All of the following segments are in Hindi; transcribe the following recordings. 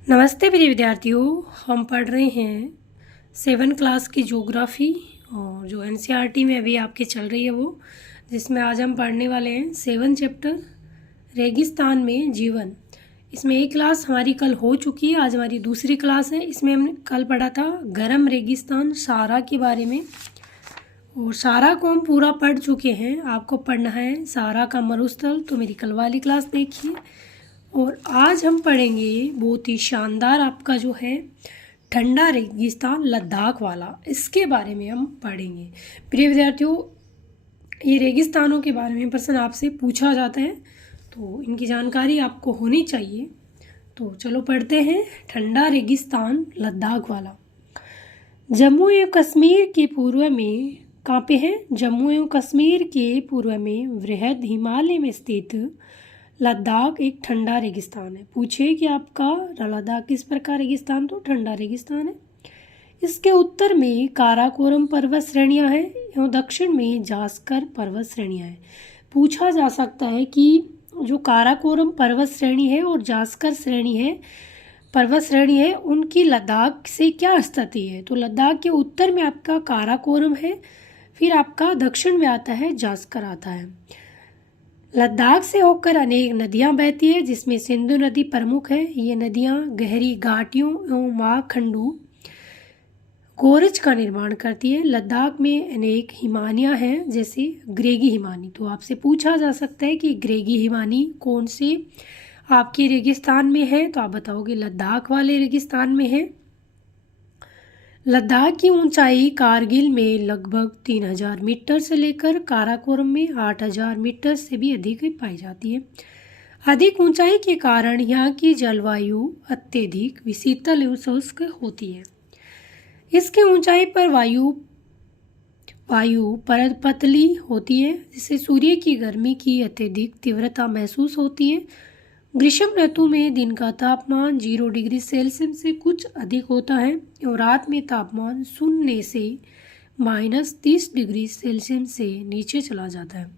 नमस्ते प्रिय विद्यार्थियों। हम पढ़ रहे हैं 7 क्लास की ज्योग्राफी और जो एनसीईआरटी में अभी आपके चल रही है वो, जिसमें आज हम पढ़ने वाले हैं 7 चैप्टर रेगिस्तान में जीवन। इसमें एक क्लास हमारी कल हो चुकी है, आज हमारी दूसरी क्लास है। इसमें हमने कल पढ़ा था गर्म रेगिस्तान सारा के बारे में, और सारा को हम पूरा पढ़ चुके हैं। आपको पढ़ना है सारा का मरुस्थल, तो मेरी कल वाली क्लास देखिए। और आज हम पढ़ेंगे बहुत ही शानदार आपका जो है ठंडा रेगिस्तान लद्दाख वाला, इसके बारे में हम पढ़ेंगे। प्रिय विद्यार्थियों, ये रेगिस्तानों के बारे में प्रश्न आपसे पूछा जाता है, तो इनकी जानकारी आपको होनी चाहिए। तो चलो पढ़ते हैं ठंडा रेगिस्तान लद्दाख वाला। जम्मू एवं कश्मीर के पूर्व में कहाँ पे है? जम्मू एवं कश्मीर के पूर्व में वृहद हिमालय में स्थित लद्दाख एक ठंडा रेगिस्तान है। पूछे कि आपका लद्दाख किस प्रकार रेगिस्तान? तो ठंडा रेगिस्तान है। इसके उत्तर में काराकोरम पर्वत श्रेणियां हैं एवं दक्षिण में जास्कर पर्वत श्रेणियां हैं। पूछा जा सकता है कि जो काराकोरम पर्वत श्रेणी है और जास्कर श्रेणी है, पर्वत श्रेणी है, उनकी लद्दाख से क्या स्थिति है? तो लद्दाख के उत्तर में आपका काराकोरम है, फिर आपका दक्षिण में आता है जास्कर आता है। लद्दाख से होकर अनेक नदियां बहती है, जिसमें सिंधु नदी प्रमुख है। ये नदियां गहरी घाटियों एवं महाखंडू गोरज का निर्माण करती है। लद्दाख में अनेक हिमानियां हैं, जैसे ग्रेगी हिमानी। तो आपसे पूछा जा सकता है कि ग्रेगी हिमानी कौन से आपके रेगिस्तान में है? तो आप बताओगे लद्दाख वाले रेगिस्तान में है। लद्दाख की ऊंचाई कारगिल में लगभग 3000 मीटर से लेकर काराकोरम में 8000 मीटर से भी अधिक पाई जाती है। अधिक ऊंचाई के कारण यहाँ की जलवायु अत्यधिक शीतल एवं शुष्क होती है। इसकी ऊंचाई पर वायु परत पतली होती है, जिससे सूर्य की गर्मी की अत्यधिक तीव्रता महसूस होती है। ग्रीष्म ऋतु में दिन का तापमान 0 डिग्री सेल्सियस से कुछ अधिक होता है और रात में तापमान 0 से -30 डिग्री सेल्सियस से नीचे चला जाता है।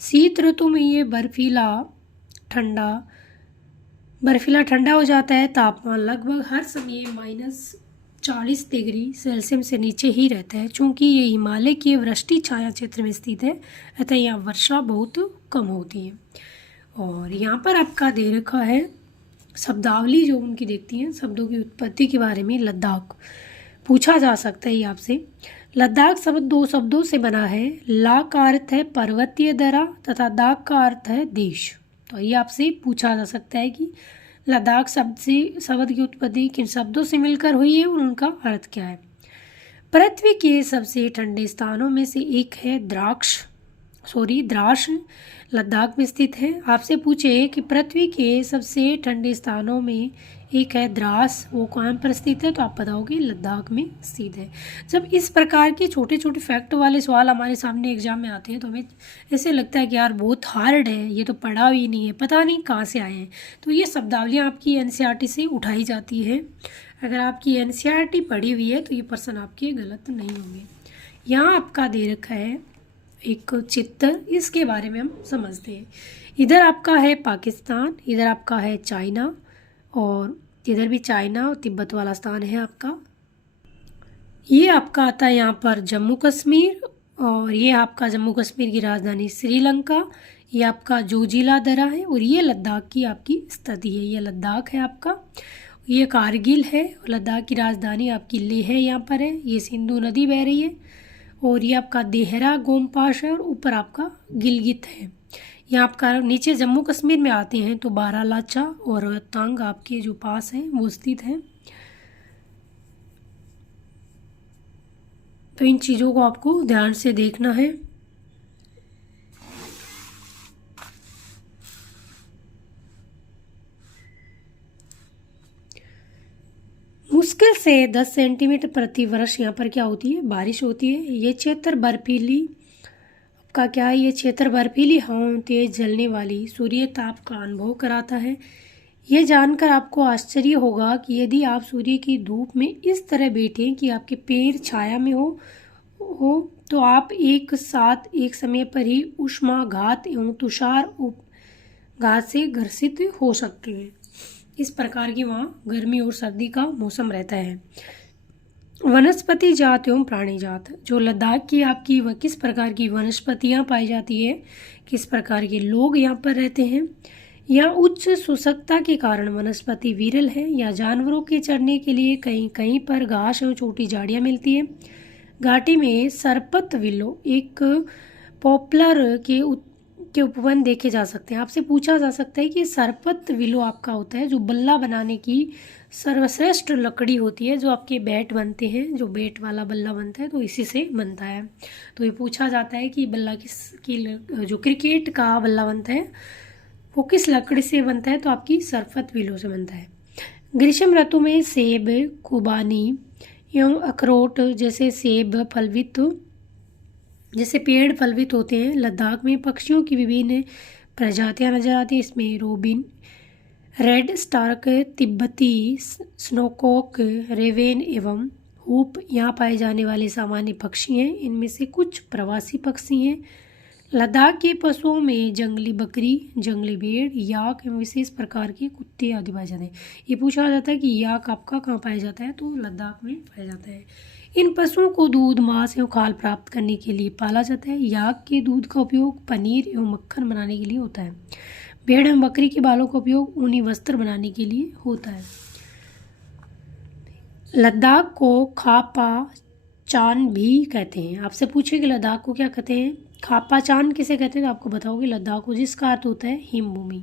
शीत ऋतु में ये बर्फीला ठंडा हो जाता है। तापमान लगभग हर समय -40 डिग्री सेल्सियस से नीचे ही रहता है। चूँकि ये हिमालय के वृष्टि छाया क्षेत्र में स्थित है, अतः यहाँ वर्षा बहुत कम होती है। और यहाँ पर आपका दे रखा है शब्दावली, जो उनकी देखती हैं शब्दों की उत्पत्ति के बारे में। लद्दाख पूछा जा सकता है ये आपसे। लद्दाख शब्द 2 शब्दों से बना है। ला का अर्थ है पर्वतीय दर्रा तथा दाख का अर्थ है देश। तो ये आपसे पूछा जा सकता है कि लद्दाख शब्द की उत्पत्ति किन शब्दों से मिलकर हुई है और उनका अर्थ क्या है। पृथ्वी के सबसे ठंडे स्थानों में से एक है द्रास लद्दाख में स्थित है। आपसे पूछे कि पृथ्वी के सबसे ठंडे स्थानों में एक है द्रास, वो कहाँ पर स्थित है? तो आप बताओगे लद्दाख में स्थित है। जब इस प्रकार के छोटे छोटे फैक्ट वाले सवाल हमारे सामने एग्जाम में आते हैं तो हमें ऐसे लगता है कि यार बहुत हार्ड है, ये तो पढ़ा ही नहीं है, पता नहीं कहाँ से आए हैं। तो ये शब्दावलियाँ आपकी एनसीईआरटी से उठाई जाती है। अगर आपकी एनसीईआरटी पढ़ी हुई है तो ये प्रश्न आपके गलत नहीं होंगे। यहाँ आपका दे रखा है एक चित्र, इसके बारे में हम समझते हैं। इधर आपका है पाकिस्तान, इधर आपका है चाइना, और इधर भी चाइना और तिब्बत वाला स्थान है आपका। ये आपका आता है यहाँ पर जम्मू कश्मीर, और ये आपका जम्मू कश्मीर की राजधानी श्रीलंका। ये आपका जोजिला दर्रा है, और ये लद्दाख की आपकी स्थिति है। ये लद्दाख है आपका, ये कारगिल है। लद्दाख की राजधानी आपकी लेह है, यहाँ पर है। ये सिंधु नदी बह रही है, और ये आपका देहरा गोमपाश है, और ऊपर आपका गिलगित है। यहाँ आपका नीचे जम्मू कश्मीर में आते हैं तो बारालाचा और रोहतांग आपके जो पास हैं वो स्थित हैं। तो इन चीज़ों को आपको ध्यान से देखना है। मुश्किल से 10 सेंटीमीटर प्रति वर्ष यहाँ पर क्या होती है? बारिश होती है। ये क्षेत्र बर्फीली का क्या है? ये क्षेत्र बर्फीली हवाओं, तेज जलने वाली सूर्य ताप का अनुभव कराता है। यह जानकर आपको आश्चर्य होगा कि यदि आप सूर्य की धूप में इस तरह बैठें कि आपके पैर छाया में हो तो आप एक साथ एक समय पर ही उष्माघात एवं तुषार घात से ग्रसित हो सकते हैं। इस प्रकार की वहाँ गर्मी और सर्दी का मौसम रहता है। वनस्पति जात एवं प्राणी जात, जो लद्दाख की आपकी वह किस प्रकार की वनस्पतियाँ पाई जाती है, किस प्रकार के लोग यहाँ पर रहते हैं। यहाँ उच्च शुष्कता के कारण वनस्पति विरल है। या जानवरों के चरने के लिए कहीं कहीं पर घास और छोटी झाड़ियाँ मिलती है। घाटी में सरपत विलो एक पॉपुलर के उपवन देखे जा सकते हैं। आपसे पूछा जा सकता है कि सरपत विलो आपका होता है जो बल्ला बनाने की सर्वश्रेष्ठ लकड़ी होती है, जो आपके बैट बनते हैं, जो बैट वाला बल्ला बनता है तो इसी से बनता है। तो ये पूछा जाता है कि बल्ला जो क्रिकेट का बल्ला बनता है वो किस लकड़ी से बनता है, तो आपकी सरपत विलो से बनता है। ग्रीष्म ऋतु में सेब, खुबानी एवं अखरोट जैसे जैसे पेड़ फलवित होते हैं। लद्दाख में पक्षियों की विभिन्न प्रजातियां नजर आती हैं। इसमें रोबिन, रेड स्टार्क, तिब्बती स्नोकॉक, रेवेन एवं हूप यहाँ पाए जाने वाले सामान्य पक्षी हैं। इनमें से कुछ प्रवासी पक्षी हैं। लद्दाख के पशुओं में जंगली बकरी, जंगली भेड़, याक एवं विशेष प्रकार के कुत्ते आदि पाए जाते हैं। ये पूछा जाता है कि याक आपका कहाँ पाया जाता है, तो लद्दाख में पाया जाता है। इन पशुओं को दूध, मांस एवं खाल प्राप्त करने के लिए पाला जाता है। याक के दूध का उपयोग पनीर एवं मक्खन बनाने के लिए होता है। भेड़ एवं बकरी के बालों का उपयोग ऊनी वस्त्र बनाने के लिए होता है। लद्दाख को खापा चान भी कहते हैं। आपसे पूछे कि लद्दाख को क्या कहते हैं, खापा चान किसे कहते हैं, तो आपको बताओगे लद्दाख को, जिसका अर्थ होता है हिमभूमि।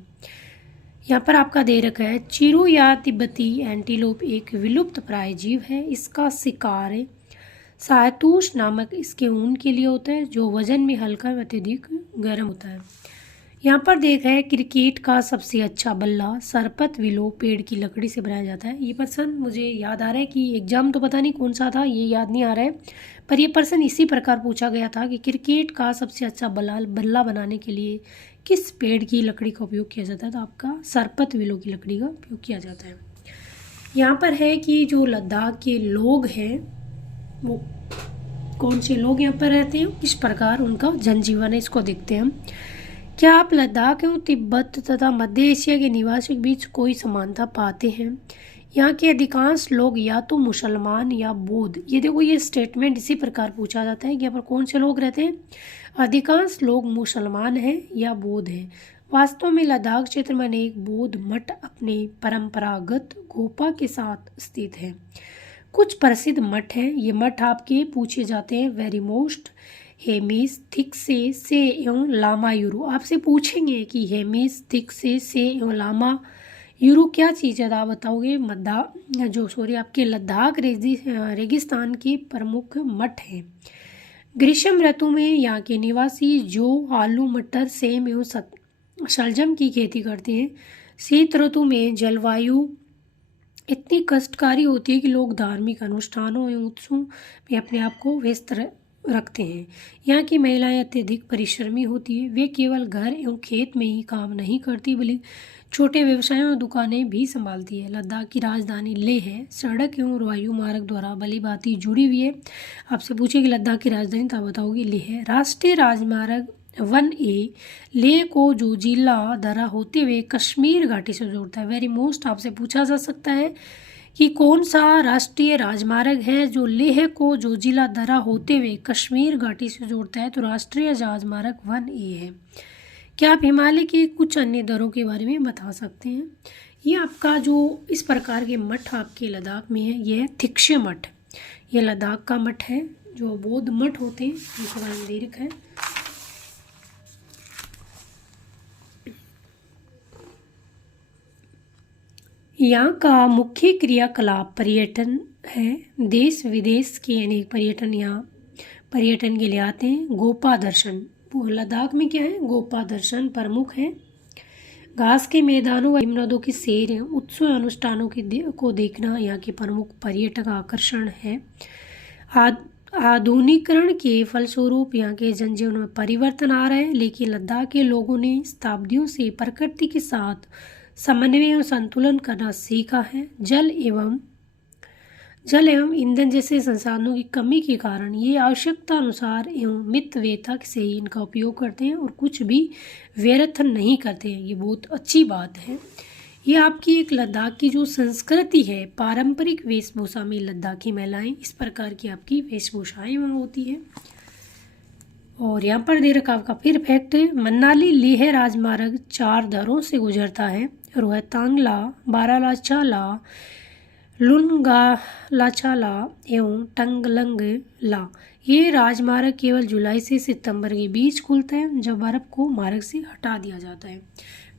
यहाँ पर आपका दे रखा है चिरू या तिब्बती एंटीलोप एक विलुप्त प्राय जीव है। इसका शिकार शाहतूश नामक इसके ऊन के लिए होता है, जो वजन में हल्का व अत्यधिक गर्म होता है। यहाँ पर देखा है क्रिकेट का सबसे अच्छा बल्ला सरपत विलो पेड़ की लकड़ी से बनाया जाता है। ये प्रश्न मुझे याद आ रहा है कि एग्जाम तो पता नहीं कौन सा था, ये याद नहीं आ रहा है, पर ये प्रश्न इसी प्रकार पूछा गया था कि क्रिकेट का सबसे अच्छा बल्ला बनाने के लिए किस पेड़ की लकड़ी का उपयोग किया जाता है, तो आपका सरपत विलो की लकड़ी का उपयोग किया जाता है। यहाँ पर है कि जो लद्दाख के लोग हैं वो कौन से लोग यहाँ पर रहते हैं, किस प्रकार उनका जनजीवन है, इसको देखते हैं हम। क्या आप लद्दाख एवं तिब्बत तथा मध्य एशिया के निवासियों के बीच कोई समानता पाते हैं। यहाँ के अधिकांश लोग या तो मुसलमान या बौद्ध, ये देखो ये स्टेटमेंट इसी प्रकार पूछा जाता है कि यहाँ पर कौन से लोग रहते हैं, अधिकांश लोग मुसलमान हैं या बौद्ध हैं। वास्तव में लद्दाख क्षेत्र में अनेक बौद्ध मठ अपने परंपरागत गोपा के साथ स्थित हैं। कुछ प्रसिद्ध मठ हैं, ये मठ आपके पूछे जाते हैं वेरीमोस्ट, हेमिस, थिक्से, से एवं लामा यूरू। आपसे पूछेंगे कि हेमिस, थिक्से, से एवं लामा यूरू क्या चीज़ है, आप बताओगे आपके लद्दाख रेगिस्तान के प्रमुख मठ हैं। ग्रीष्म ऋतु में यहाँ के निवासी जो आलू, मटर, सेम एवं शलजम की खेती करते हैं। शीत ऋतु में जलवायु इतनी कष्टकारी होती है कि लोग धार्मिक अनुष्ठानों एवं उत्सवों में अपने आप को व्यस्त रखते हैं। यहाँ की महिलाएं अत्यधिक परिश्रमी होती है। वे केवल घर एवं खेत में ही काम नहीं करती बल्कि छोटे व्यवसायों और दुकानें भी संभालती है। लद्दाख की राजधानी लेह है, सड़क एवं वायु मार्ग द्वारा भली भांति जुड़ी हुई है। आपसे पूछे कि लद्दाख की राजधानी, तो आप बताओगे लेह है। राष्ट्रीय राजमार्ग 1A लेह को जोजिला दर्रा होते हुए कश्मीर घाटी से जोड़ता है। वेरी मोस्ट आपसे पूछा जा सकता है कि कौन सा राष्ट्रीय राजमार्ग है जो लेह को जोजिला दर्रा होते हुए कश्मीर घाटी से जोड़ता है, तो राष्ट्रीय राजमार्ग 1A है। क्या आप हिमालय के कुछ अन्य दर्रों के बारे में बता सकते हैं। ये आपका जो इस प्रकार के मठ आपके लद्दाख में है, ये है थिक्से मठ, ये लद्दाख का मठ है। जो बौद्ध मठ होते हैं उनके बारे में दे रखा है। यहाँ का मुख्य क्रियाकलाप पर्यटन है। देश विदेश के अनेक पर्यटन यहाँ पर्यटन के लिए आते हैं। गोपा दर्शन, लद्दाख में क्या है, गोपा दर्शन प्रमुख है। घास के मैदानों व हिमनदों की सैर, उत्सव अनुष्ठानों को देखना यहाँ के प्रमुख पर्यटक आकर्षण है। आधुनिकीकरण के फलस्वरूप यहाँ के जनजीवन में परिवर्तन आ रहा है, लेकिन लद्दाख के लोगों ने शताब्दियों से प्रकृति के साथ समन्वय और संतुलन करना सीखा है। जल एवं ईंधन जैसे संसाधनों की कमी के कारण ये आवश्यकता अनुसार एवं मितव्ययता से ही इनका उपयोग करते हैं और कुछ भी व्यर्थ नहीं करते हैं। ये बहुत अच्छी बात है। ये आपकी एक लद्दाख की जो संस्कृति है, पारंपरिक वेशभूषा में लद्दाखी महिलाएं इस प्रकार की आपकी वेशभूषाएं वहाँ होती है। और यहाँ पर दे रखा आपका फिर फैक्ट, मनाली लेह राजमार्ग 4 दर्रों से गुजरता है। रोहतांगला, बारालाचाला, लुनगालाचाला एवं टंगलंगला। ये राजमार्ग केवल जुलाई से सितंबर के बीच खुलता है, जब बर्फ़ को मार्ग से हटा दिया जाता है।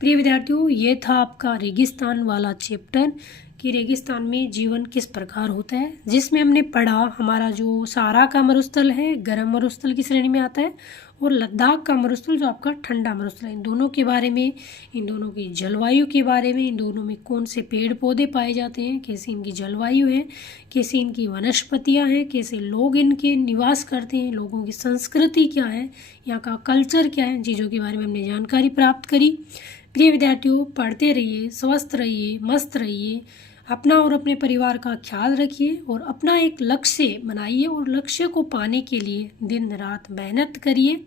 प्रिय विद्यार्थियों, ये था आपका रेगिस्तान वाला चैप्टर कि रेगिस्तान में जीवन किस प्रकार होता है, जिसमें हमने पढ़ा हमारा जो सहारा का मरुस्थल है गर्म मरुस्थल की श्रेणी में आता है, और लद्दाख का मरुस्थल जो आपका ठंडा मरुस्थल है। इन दोनों के बारे में, इन दोनों की जलवायु के बारे में, इन दोनों में कौन से पेड़ पौधे पाए जाते हैं, कैसी इनकी जलवायु है, कैसी इनकी वनस्पतियाँ हैं, कैसे लोग इनके निवास करते हैं, लोगों की संस्कृति क्या है, यहाँ का कल्चर क्या है, चीज़ों के बारे में हमने जानकारी प्राप्त करी। प्रिय विद्यार्थियों, पढ़ते रहिए, स्वस्थ रहिए, मस्त रहिए, अपना और अपने परिवार का ख्याल रखिए और अपना एक लक्ष्य बनाइए और लक्ष्य को पाने के लिए दिन रात मेहनत करिए।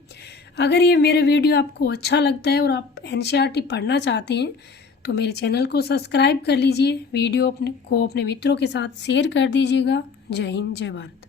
अगर ये मेरे वीडियो आपको अच्छा लगता है और आप एनसीईआरटी पढ़ना चाहते हैं तो मेरे चैनल को सब्सक्राइब कर लीजिए, वीडियो अपने मित्रों के साथ शेयर कर दीजिएगा। जय हिंद, जय भारत।